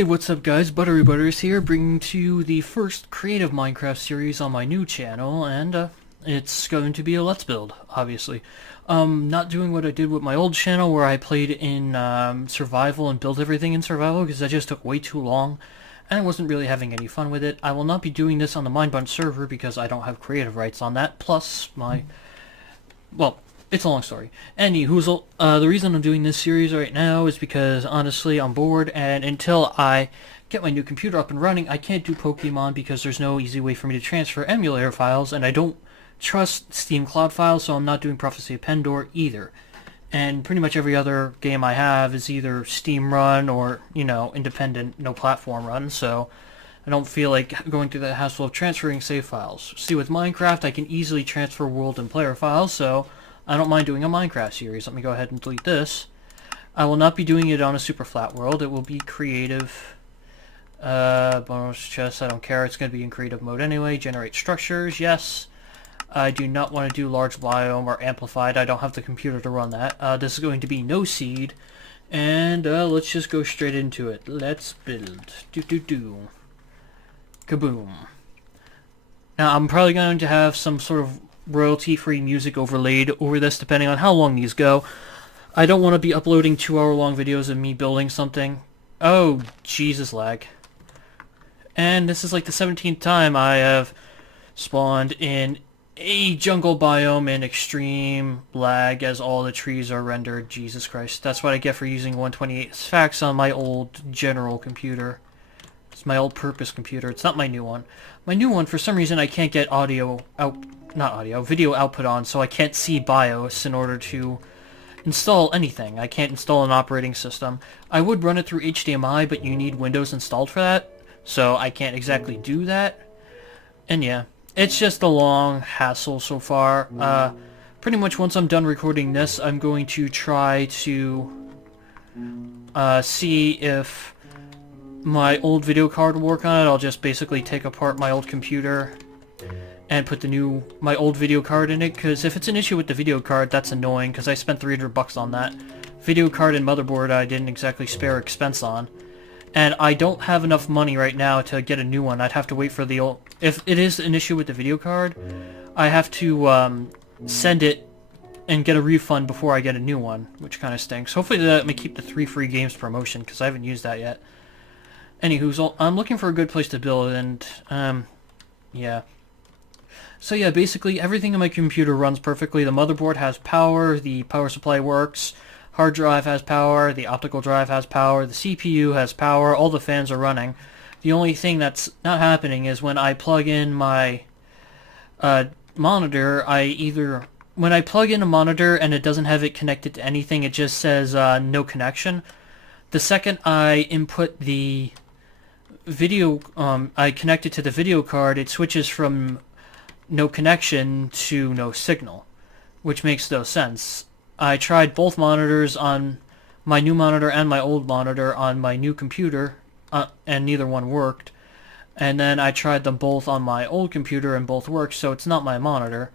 Hey, what's up guys, ButteryButters here, bringing to you the first creative Minecraft series on my new channel, and it's going to be a Let's Build, obviously. Not doing what I did with my old channel where I played in survival and built everything in survival, because that just took way too long, and I wasn't really having any fun with it. I will not be doing this on the Minebunch server because I don't have creative rights on that, plus my... well, it's a long story. Anyhoozle, the reason I'm doing this series right now is because, honestly, I'm bored, and until I get my new computer up and running, I can't do Pokemon because there's no easy way for me to transfer emulator files, and I don't trust Steam Cloud files, so I'm not doing Prophecy of Pendor either. And pretty much every other game I have is either Steam run or, you know, independent, no platform run, so I don't feel like going through the hassle of transferring save files. See, with Minecraft, I can easily transfer world and player files, so I don't mind doing a Minecraft series. Let me go ahead and delete this. I will not be doing it on a super flat world. It will be creative. Bonus chest, I don't care. It's going to be in creative mode anyway. Generate structures, yes. I do not want to do large biome or amplified. I don't have the computer to run that. This is going to be no seed. And let's just go straight into it. Let's build. Kaboom. Now, I'm probably going to have some sort of royalty-free music overlaid over this, depending on how long these go. I don't want to be uploading 2-hour-long videos of me building something. Oh, Jesus, lag. And this is like the 17th time I have spawned in a jungle biome in extreme lag as all the trees are rendered. Jesus Christ. That's what I get for using 128 fax on my old general computer. It's my old purpose computer. It's not my new one. My new one, for some reason, I can't get audio out... not audio, video output on, so I can't see BIOS in order to install anything. I can't install an operating system. I would run it through HDMI, but you need Windows installed for that, so I can't exactly do that. And yeah, it's just a long hassle so far. Pretty much once I'm done recording this, I'm going to try to see if my old video card will work on it. I'll just basically take apart my old computer and put my old video card in it, because if it's an issue with the video card, that's annoying, because I spent $300 on that. Video card and motherboard I didn't exactly spare expense on. And I don't have enough money right now to get a new one. I'd have to wait for the old... if it is an issue with the video card, I have to send it and get a refund before I get a new one, which kind of stinks. Hopefully that may keep the 3 free games promotion, because I haven't used that yet. Anywho, I'm looking for a good place to build, and, yeah. So yeah, basically everything in my computer runs perfectly. The motherboard has power, the power supply works, hard drive has power, the optical drive has power, the CPU has power, all the fans are running. The only thing that's not happening is when I plug in my monitor, when I plug in a monitor and it doesn't have it connected to anything, it just says no connection. The second I input the video, I connect it to the video card, it switches from no connection to no signal, which makes no sense. I tried both monitors on my new monitor and my old monitor on my new computer, and neither one worked. And then I tried them both on my old computer and both worked, so it's not my monitor.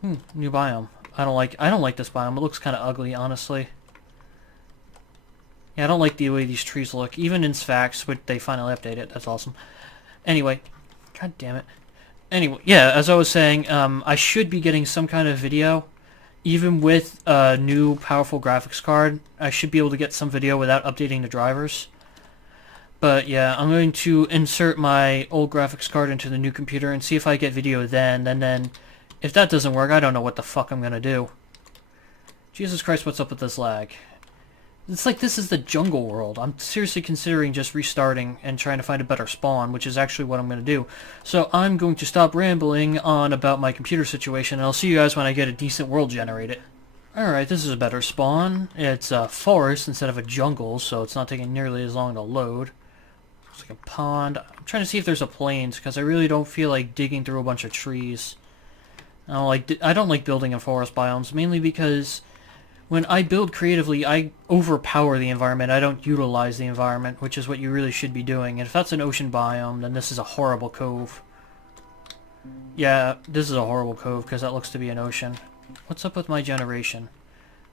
New biome. I don't like this biome. It looks kind of ugly, honestly. Yeah, I don't like the way these trees look. Even in Sphax, but they finally updated it. That's awesome. Anyway, god damn it. Anyway, yeah, as I was saying, I should be getting some kind of video. Even with a new powerful graphics card, I should be able to get some video without updating the drivers. But yeah, I'm going to insert my old graphics card into the new computer and see if I get video then. And then, if that doesn't work, I don't know what the fuck I'm gonna do. Jesus Christ, what's up with this lag? It's like this is the jungle world. I'm seriously considering just restarting and trying to find a better spawn, which is actually what I'm going to do. So I'm going to stop rambling on about my computer situation, and I'll see you guys when I get a decent world generated. Alright, this is a better spawn. It's a forest instead of a jungle, so it's not taking nearly as long to load. It's like a pond. I'm trying to see if there's a plains, because I really don't feel like digging through a bunch of trees. I don't like building in forest biomes, mainly because when I build creatively, I overpower the environment. I don't utilize the environment, which is what you really should be doing. And if that's an ocean biome, then this is a horrible cove. Yeah, this is a horrible cove, because that looks to be an ocean. What's up with my generation?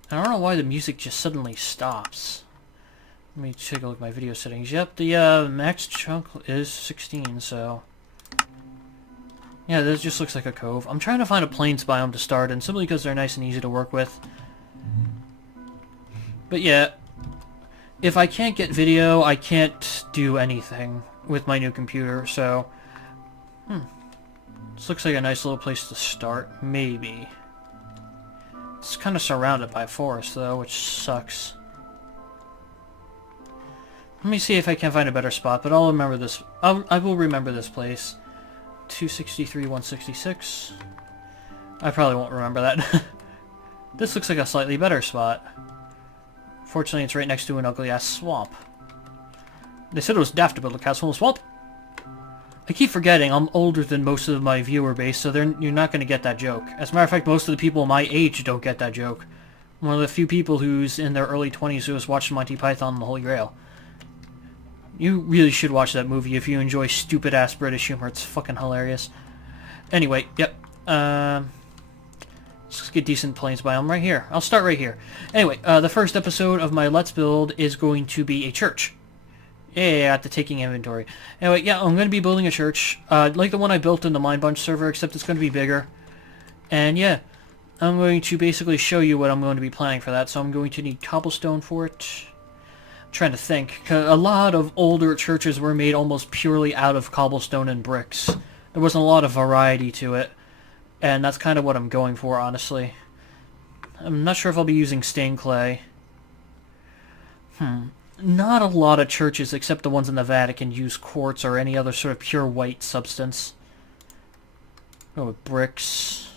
I don't know why the music just suddenly stops. Let me take a look at my video settings. Yep, the max chunk is 16, so... Yeah, this just looks like a cove. I'm trying to find a plains biome to start in, simply because they're nice and easy to work with. But yeah, if I can't get video, I can't do anything with my new computer, so... This looks like a nice little place to start, maybe. It's kind of surrounded by forest, though, which sucks. Let me see if I can find a better spot, but I'll remember this. I will remember this place. 263, 166. I probably won't remember that. This looks like a slightly better spot. Fortunately, it's right next to an ugly-ass swamp. They said it was daft to build a castle in a swamp. I keep forgetting I'm older than most of my viewer base, so you're not going to get that joke. As a matter of fact, most of the people my age don't get that joke. I'm one of the few people who's in their early 20s who has watched Monty Python and the Holy Grail. You really should watch that movie if you enjoy stupid-ass British humor. It's fucking hilarious. Anyway, yep. Let's get decent plains biome right here. I'll start right here. Anyway, the first episode of my Let's Build is going to be a church. Yeah, at the taking inventory. Anyway, yeah, I'm going to be building a church. Like the one I built in the Mind Bunch server, except it's going to be bigger. And yeah, I'm going to basically show you what I'm going to be planning for that. So I'm going to need cobblestone for it. Trying to think. A lot of older churches were made almost purely out of cobblestone and bricks. There wasn't a lot of variety to it, and that's kind of what I'm going for, honestly. I'm not sure if I'll be using stained clay. Not a lot of churches, except the ones in the Vatican, use quartz or any other sort of pure white substance. Go with bricks.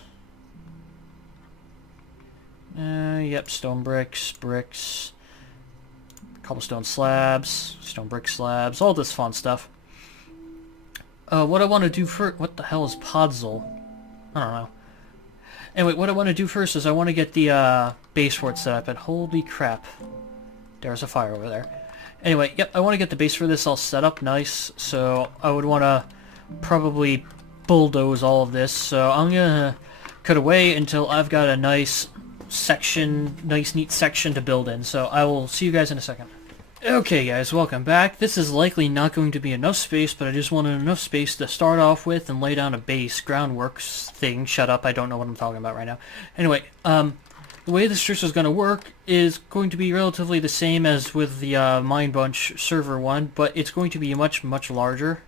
Yep, stone bricks. Cobblestone slabs, stone brick slabs, all this fun stuff. What I want to do first... What the hell is Podzol? I don't know. Anyway, what I want to do first is I want to get the base for it set up, and holy crap. There's a fire over there. Anyway, yep, I want to get the base for this all set up nice, so I would want to probably bulldoze all of this, so I'm going to cut away until I've got a nice neat section to build in, so I will see you guys in a second. Okay guys, welcome back. This is likely not going to be enough space, but I just wanted enough space to start off with and lay down a base groundworks thing. Shut up, I don't know what I'm talking about right now. Anyway, the way this church is going to work is going to be relatively the same as with the Mind Bunch server one, but it's going to be much, much larger.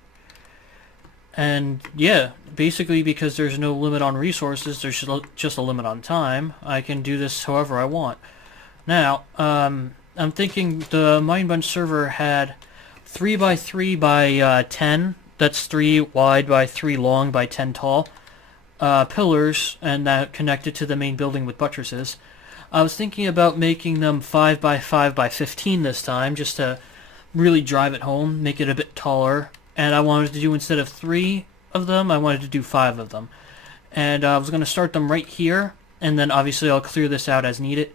And yeah, basically because there's no limit on resources, there's just a limit on time, I can do this however I want. Now, I'm thinking the Mind Bunch server had 3 by 3 by 10, that's 3 wide by 3 long by 10 tall, pillars, and that connected to the main building with buttresses. I was thinking about making them 5 by 5 by 15 this time, just to really drive it home, make it a bit taller. And I wanted to do, instead of 3 of them, I wanted to do 5 of them. And I was going to start them right here, and then obviously I'll clear this out as needed.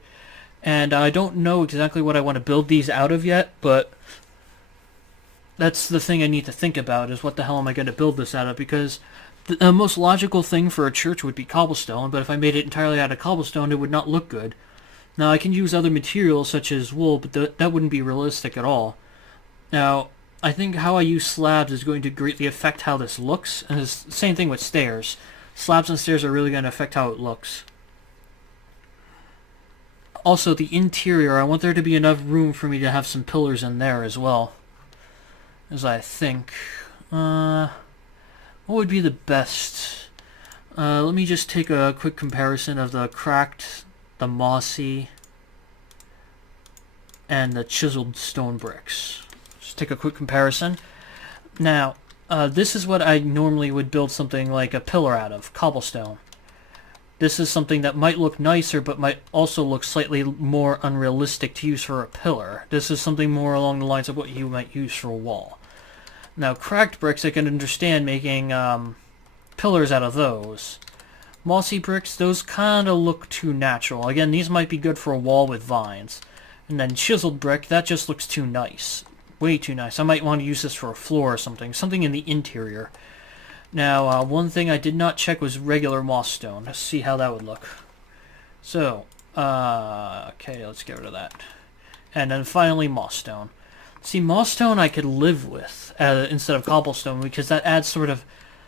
And I don't know exactly what I want to build these out of yet, but that's the thing I need to think about, is what the hell am I going to build this out of, because the most logical thing for a church would be cobblestone, but if I made it entirely out of cobblestone, it would not look good. Now, I can use other materials, such as wool, but that wouldn't be realistic at all. Now, I think how I use slabs is going to greatly affect how this looks, and it's the same thing with stairs. Slabs and stairs are really going to affect how it looks. Also, the interior, I want there to be enough room for me to have some pillars in there as well. As I think. What would be the best? Let me just take a quick comparison of the cracked, the mossy, and the chiseled stone bricks. Just take a quick comparison. Now, this is what I normally would build something like a pillar out of, cobblestone. This is something that might look nicer, but might also look slightly more unrealistic to use for a pillar. This is something more along the lines of what you might use for a wall. Now, cracked bricks, I can understand making pillars out of those. Mossy bricks, those kind of look too natural. Again, these might be good for a wall with vines. And then chiseled brick, that just looks too nice. Way too nice. I might want to use this for a floor or something. Something in the interior. Now, one thing I did not check was regular moss stone. Let's see how that would look. So, okay, let's get rid of that. And then finally, moss stone. See, moss stone I could live with instead of cobblestone because that adds sort of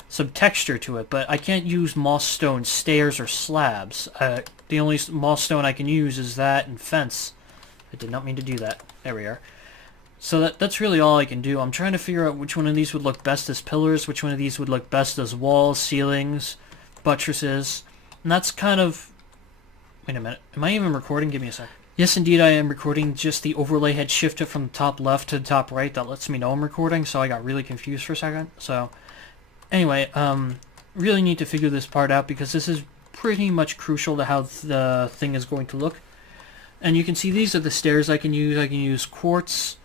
some texture to it, but I can't use moss stone stairs or slabs. The only moss stone I can use is that and fence. I did not mean to do that. There we are. So that's really all I can do. I'm trying to figure out which one of these would look best as pillars, which one of these would look best as walls, ceilings, buttresses, and that's kind of... Wait a minute. Am I even recording? Give me a sec. Yes, indeed, I am recording. Just the overlay had shifted from the top left to the top right. That lets me know I'm recording, so I got really confused for a second. So, anyway, really need to figure this part out because this is pretty much crucial to how the thing is going to look. And you can see these are the stairs I can use. I can use quartz,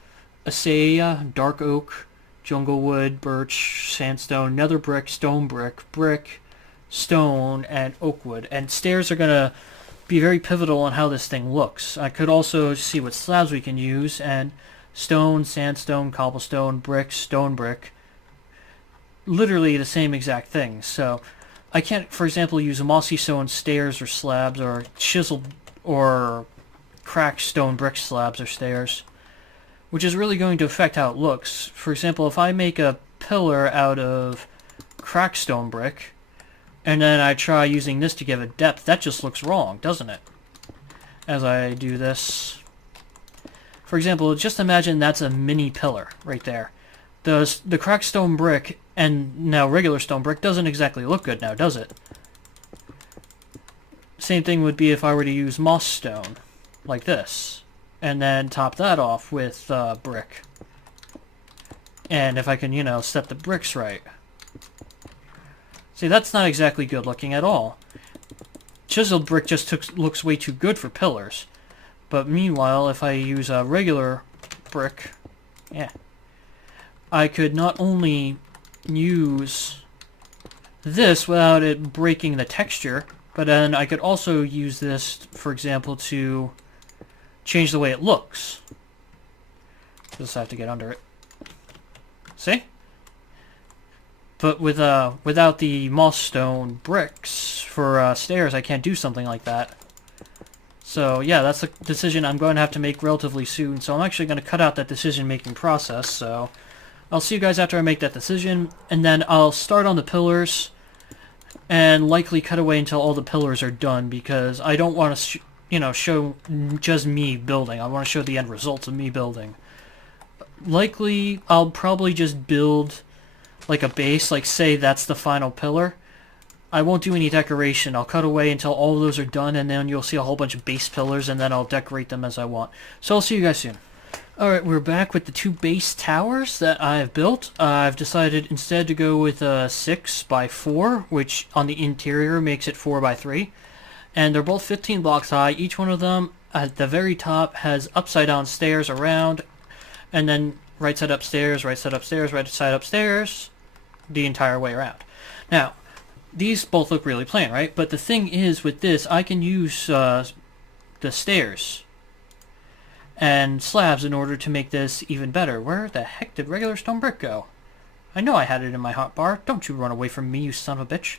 aceia, dark oak, jungle wood, birch, sandstone, nether brick, brick, stone, and oak wood. And stairs are going to be very pivotal on how this thing looks. I could also see what slabs we can use, and stone, sandstone, cobblestone, brick, stone brick, literally the same exact thing. So I can't, for example, use mossy stone stairs or slabs, or chiseled or cracked stone brick slabs or stairs, which is really going to affect how it looks. For example, if I make a pillar out of cracked stone brick, and then I try using this to give it depth, that just looks wrong, doesn't it? As I do this. For example, just imagine that's a mini pillar right there. The cracked stone brick and now regular stone brick doesn't exactly look good now, does it? Same thing would be if I were to use moss stone, like this, and then top that off with brick. And if I can, you know, set the bricks right. See, that's not exactly good looking at all. Chiseled brick just looks way too good for pillars. But meanwhile, if I use a regular brick, yeah, I could not only use this without it breaking the texture, but then I could also use this, for example, to change the way it looks. Just have to get under it. See? But with without the moss stone bricks for stairs, I can't do something like that. So yeah, that's a decision I'm going to have to make relatively soon. So I'm actually going to cut out that decision-making process. So I'll see you guys after I make that decision, and then I'll start on the pillars, and likely cut away until all the pillars are done because I don't want to, show just me building. I want to show the end results of me building. Likely, I'll probably just build like a base, like say that's the final pillar. I won't do any decoration. I'll cut away until all of those are done, and then you'll see a whole bunch of base pillars, and then I'll decorate them as I want. So I'll see you guys soon. Alright, we're back with the two base towers that I've built. I've decided instead to go with a 6x4, which on the interior makes it 4x3. And they're both 15 blocks high. Each one of them at the very top has upside down stairs around, and then right side upstairs, right side upstairs, right side upstairs, the entire way around. Now, these both look really plain, right? But the thing is, with this, I can use the stairs and slabs in order to make this even better. Where the heck did regular stone brick go? I know I had it in my hotbar. Don't you run away from me, you son of a bitch.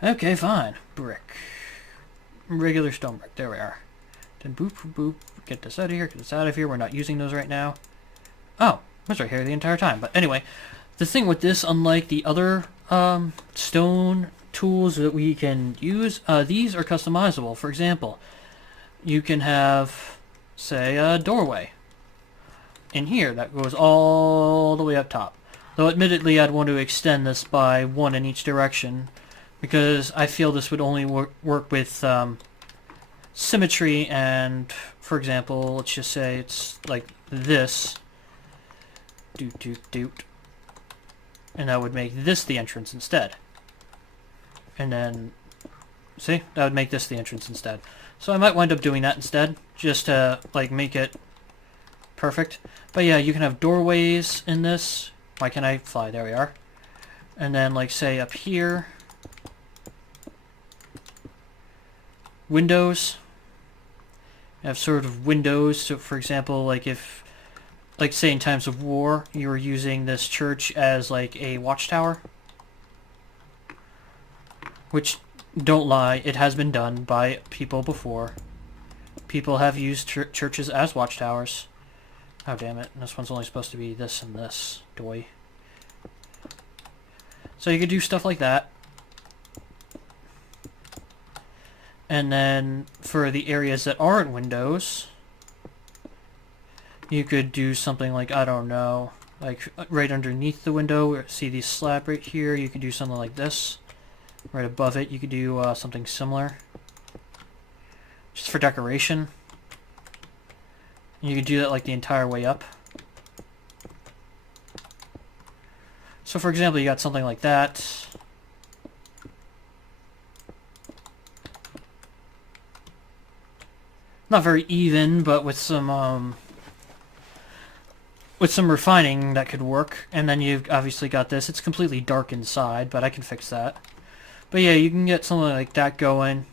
Okay, fine. Brick. Regular stone brick. There we are. Then boop, boop. Get this out of here. Get this out of here. We're not using those right now. Oh, it was right here the entire time. But anyway, the thing with this, unlike the other stone tools that we can use, these are customizable. For example, you can have, say, a doorway in here that goes all the way up top. Though admittedly I'd want to extend this by one in each direction because I feel this would only work with symmetry, and for example, let's just say it's like this. Doot doot doot. And that would make this the entrance instead. And then, see? That would make this the entrance instead. So I might wind up doing that instead, just to, like, make it perfect. But yeah, you can have doorways in this. Why can't I fly? There we are. And then, like, say, up here, windows. You have sort of windows, so for example, like if, like say in times of war, you were using this church as like a watchtower. Which, don't lie, it has been done by people before. People have used churches as watchtowers. Oh, damn it. This one's only supposed to be this and this. Doy. So you could do stuff like that. And then for the areas that aren't windows, you could do something like, I don't know, like right underneath the window, see the slab right here, you could do something like this. Right above it, you could do something similar. Just for decoration. And you could do that like the entire way up. So for example, you got something like that. Not very even, but with some refining that could work. And then you've obviously got this. It's completely dark inside, but I can fix that. But yeah, you can get something like that going.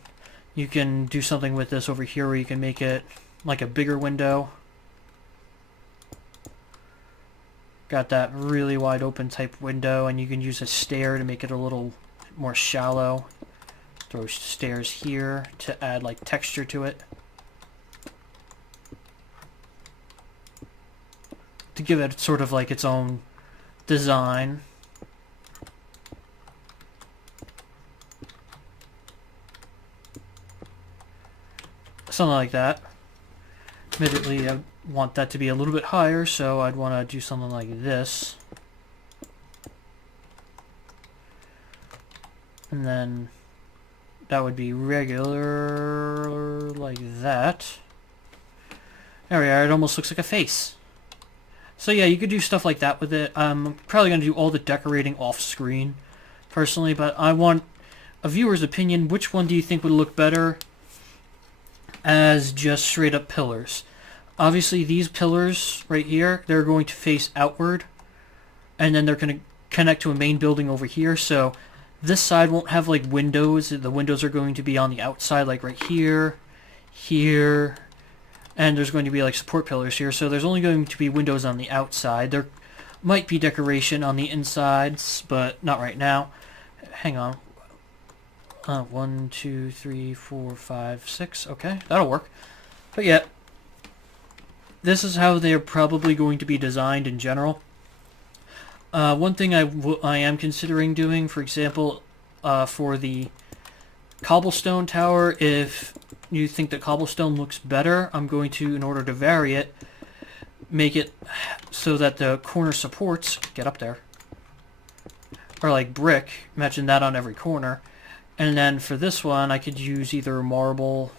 You can do something with this over here where you can make it like a bigger window. Got that really wide open type window, and you can use a stair to make it a little more shallow. Throw stairs here to add like texture to it. To give it sort of like its own design. Something like that. Admittedly, I want that to be a little bit higher, so I'd want to do something like this. And then that would be regular like that. There we are, it almost looks like a face. So yeah, you could do stuff like that with it. I'm probably going to do all the decorating off screen, personally, but I want a viewer's opinion. Which one do you think would look better as just straight up pillars? Obviously these pillars right here, they're going to face outward, and then they're going to connect to a main building over here, so this side won't have like windows. The windows are going to be on the outside, like right here, here, and there's going to be like support pillars here, so there's only going to be windows on the outside. There might be decoration on the insides, but not right now. Hang on. 1, 2, 3, 4, 5, 6. Okay, that'll work. But yeah, this is how they're probably going to be designed in general. One thing I am considering doing, for example, for the cobblestone tower, if you think that cobblestone looks better, I'm going to, in order to vary it, make it so that the corner supports, get up there, are like brick. Imagine that on every corner. And then for this one, I could use either marble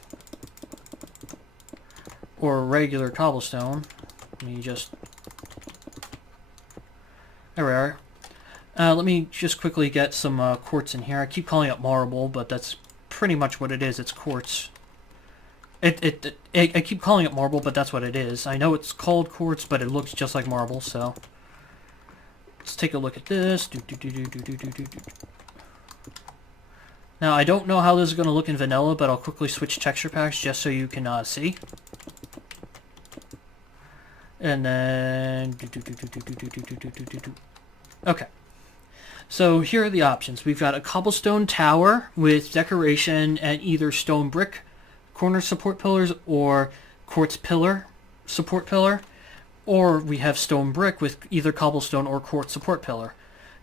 or regular cobblestone. Let me just... There we are. Let me just quickly get some quartz in here. I keep calling it marble, but that's pretty much what it is. It's quartz. I keep calling it marble, but that's what it is. I know it's called quartz, but it looks just like marble, so... Let's take a look at this. Now, I don't know how this is going to look in vanilla, but I'll quickly switch texture packs just so you can see. And then... Okay. So here are the options. We've got a cobblestone tower with decoration and either stone brick corner support pillars or quartz pillar support pillar. Or we have stone brick with either cobblestone or quartz support pillar.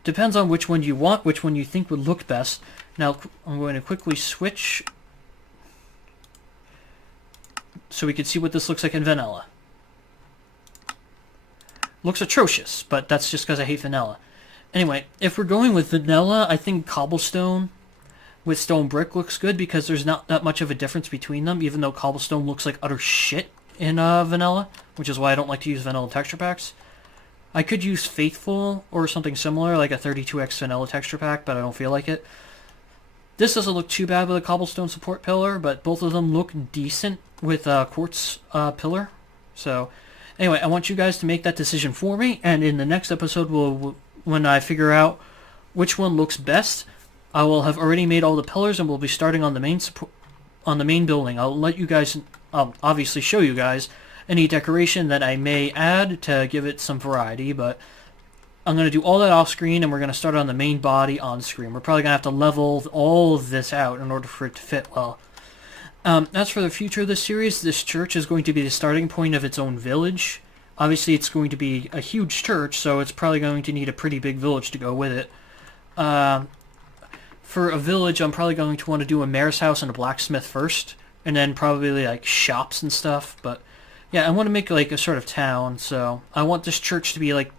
Depends on which one you want, which one you think would look best. Now, I'm going to quickly switch so we can see what this looks like in vanilla. Looks atrocious, but that's just because I hate vanilla. Anyway, if we're going with vanilla, I think cobblestone with stone brick looks good because there's not that much of a difference between them, even though cobblestone looks like utter shit in vanilla, which is why I don't like to use vanilla texture packs. I could use Faithful or something similar, like a 32x vanilla texture pack, but I don't feel like it. This doesn't look too bad with a cobblestone support pillar, but both of them look decent with a quartz pillar. So, anyway, I want you guys to make that decision for me, and in the next episode, when I figure out which one looks best, I will have already made all the pillars, and we'll be starting on the main building. I'll let you guys, obviously show you guys any decoration that I may add to give it some variety, but I'm going to do all that off screen, and we're going to start on the main body on screen. We're probably going to have to level all of this out in order for it to fit well. As for the future of this series, this church is going to be the starting point of its own village. Obviously, it's going to be a huge church, so it's probably going to need a pretty big village to go with it. For a village, I'm probably going to want to do a mayor's house and a blacksmith first, and then probably like shops and stuff. But yeah, I want to make like a sort of town, so I want this church to be like,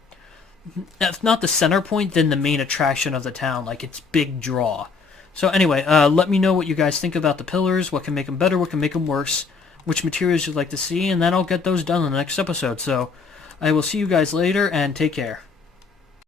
if not the center point, then the main attraction of the town, like its big draw. So anyway, let me know what you guys think about the pillars, what can make them better, what can make them worse, which materials you'd like to see, and then I'll get those done in the next episode. So I will see you guys later, and take care.